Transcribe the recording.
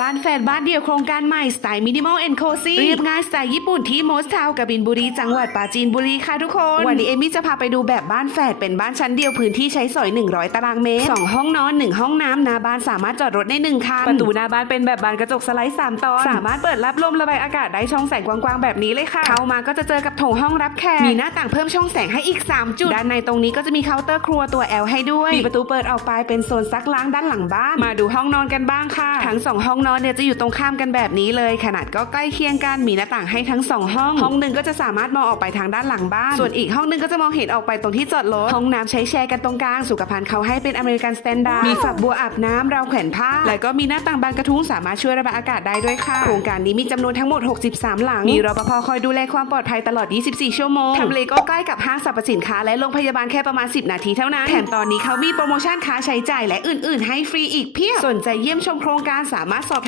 บ้านแฟนบ้านเดียวโครงการใหม่สไตล์มินิมอลแอนด์โคซี่เรียบง่ายสไตล์ญี่ปุ่นที่โมสทาวกบินบุรี จังหวัดปราจีนบุรีค่ะทุกคน วันนี้เอมี่จะพาไปดูแบบบ้านแฝดเป็นบ้านชั้นเดียวพื้นที่ใช้สอย 100 ตารางเมตร 2 ห้องนอน 1 ห้องน้ำหน้าบ้านสามารถจอดรถได้1คันประตูหน้าบ้านเป็นแบบบานกระจกสไลด์3ตอน สามารถเปิดรับลมระบายอากาศได้ช่องแสงกว้างๆแบบนี้เลยค่ะเข้ามาก็จะเจอกับโถงห้องรับแขกมีหน้าต่างเพิ่มช่องแสงให้อีก 3 จุด ด้านในตรงนี้ก็จะมีเคาน์เตอร์ครัวตัว L ให้ด้วยมีประตูเปิดออกไปเป็นโซนซักล้างด้านหลังบ้าน มาดูห้องนอนกันบ้างค่ะ ทั้งสองห้องนอนเนี่ยจะอยู่ตรงข้ามกันแบบนี้เลย ขนาดก็ใกล้เคียงกันมีหน้าต่างให้ทั้งสองห้อง ห้องหนึ่งก็จะสามารถมองออกไปทางด้านหลังบ้าน ส่วนอีกห้องหนึงก็จะมองเห็นออกไปตรงที่จอดรถห้องน้ำใช้แชร์กันตรงกลางสุขภัณฑ์เขาให้เป็นอเมริกันสแตนดาร์ดมีฝักบัวอาบน้ำราวแขวนผ้า แล้วก็มีหน้าต่างบานกระทุ้งสามารถช่วยระบายอากาศได้ด้วยค่ะ โครงการนี้มีจำนวนทั้งหมด 63 หลัง มีรปภคอยดูแลความปลอดภัยตลอด 24 ชั่วโมงทำเลก็ใกล้กับห้างสรรพสินค้าและโรงพยาบาลแค่ประมาณ 10 นาทีเท่านั้น แถมตอนนี้เขามีโปรโมชั่นค้าใช้จ่ายและอื่น ๆ ให้ฟรีอีกเพียบ สนใจเยี่ยมชมโครงการสามารถสอบ